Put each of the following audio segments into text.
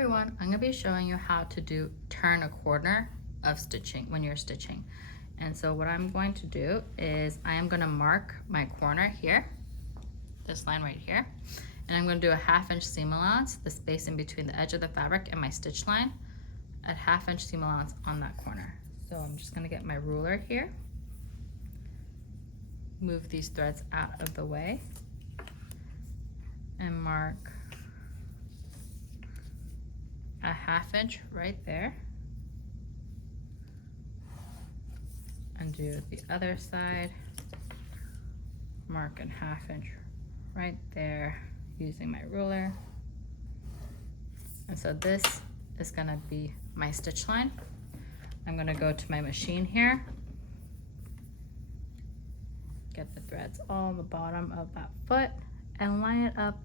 everyone, I'm going to be showing you how to turn a corner of stitching when you're stitching. And so what I'm going to do is I am going to mark my corner here, this line right here, and I'm going to do a 1/2 inch seam allowance, the space in between the edge of the fabric and my stitch line, a 1/2 inch seam allowance on that corner. So I'm just going to get my ruler here, move these threads out of the way, and mark a 1/2 inch right there, and do the other side, mark a 1/2 inch right there using my ruler. And so this is gonna be my stitch line. I'm gonna go to my machine here, get the threads all on the bottom of that foot and line it up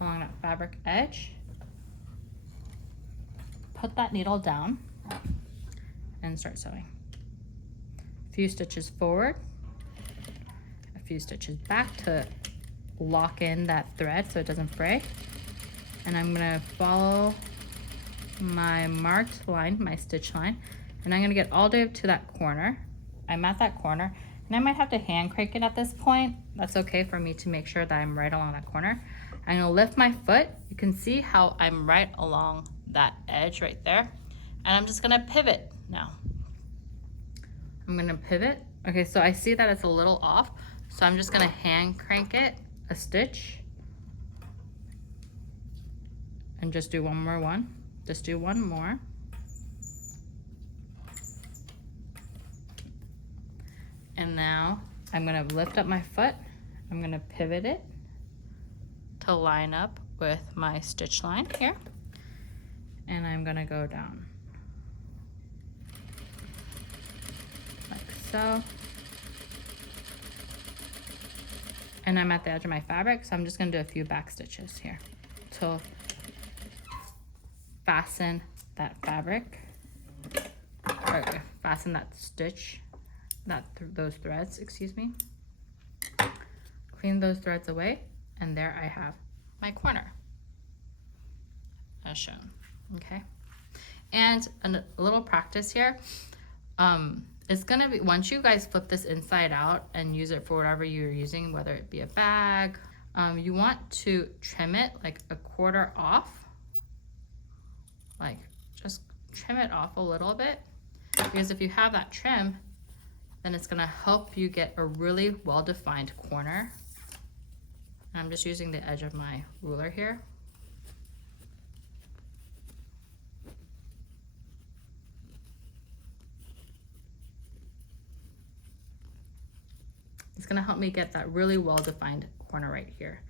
along that fabric edge. Put that needle down and start sewing. A few stitches forward, a few stitches back to lock in that thread so it doesn't fray. And I'm gonna follow my marked line, my stitch line, and I'm gonna get all the way up to that corner. I'm at that corner, and I might have to hand crank it at this point. That's okay for me to make sure that I'm right along that corner. I'm gonna lift my foot. You can see how I'm right along that edge right there. And I'm just gonna pivot now. I'm gonna pivot. Okay, so I see that it's a little off, so I'm just gonna hand crank it a stitch and just do one more one. Just do one more. And now I'm gonna lift up my foot. I'm gonna pivot it to line up with my stitch line here. And I'm gonna go down like so. And I'm at the edge of my fabric, so I'm just gonna do a few back stitches here to fasten that fabric, or fasten that stitch, those threads, excuse me. Clean those threads away, and there I have my corner as shown. Okay, and a little practice here. It's gonna be, once you guys flip this inside out and use it for whatever you're using, whether it be a bag, you want to trim it like a quarter off, like just trim it off a little bit, because if you have that trim, then it's gonna help you get a really well-defined corner. And I'm just using the edge of my ruler here. It's gonna help me get that really well-defined corner right here.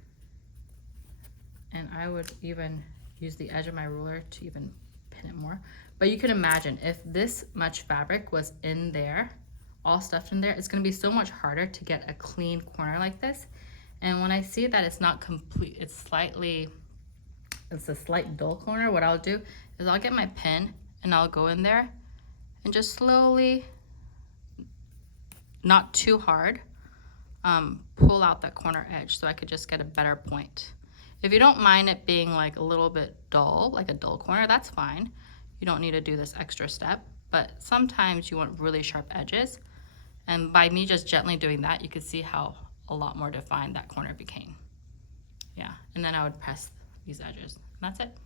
And I would even use the edge of my ruler to even pin it more. But you can imagine if this much fabric was in there, all stuffed in there, it's gonna be so much harder to get a clean corner like this. And when I see that it's not complete, it's a slight dull corner, what I'll do is I'll get my pin and I'll go in there and just slowly, not too hard, pull out that corner edge so I could just get a better point. If you don't mind it being like a little bit dull, like a dull corner, that's fine. You don't need to do this extra step, but sometimes you want really sharp edges. And by me just gently doing that, you could see how a lot more defined that corner became. Yeah, and then I would press these edges. And that's it.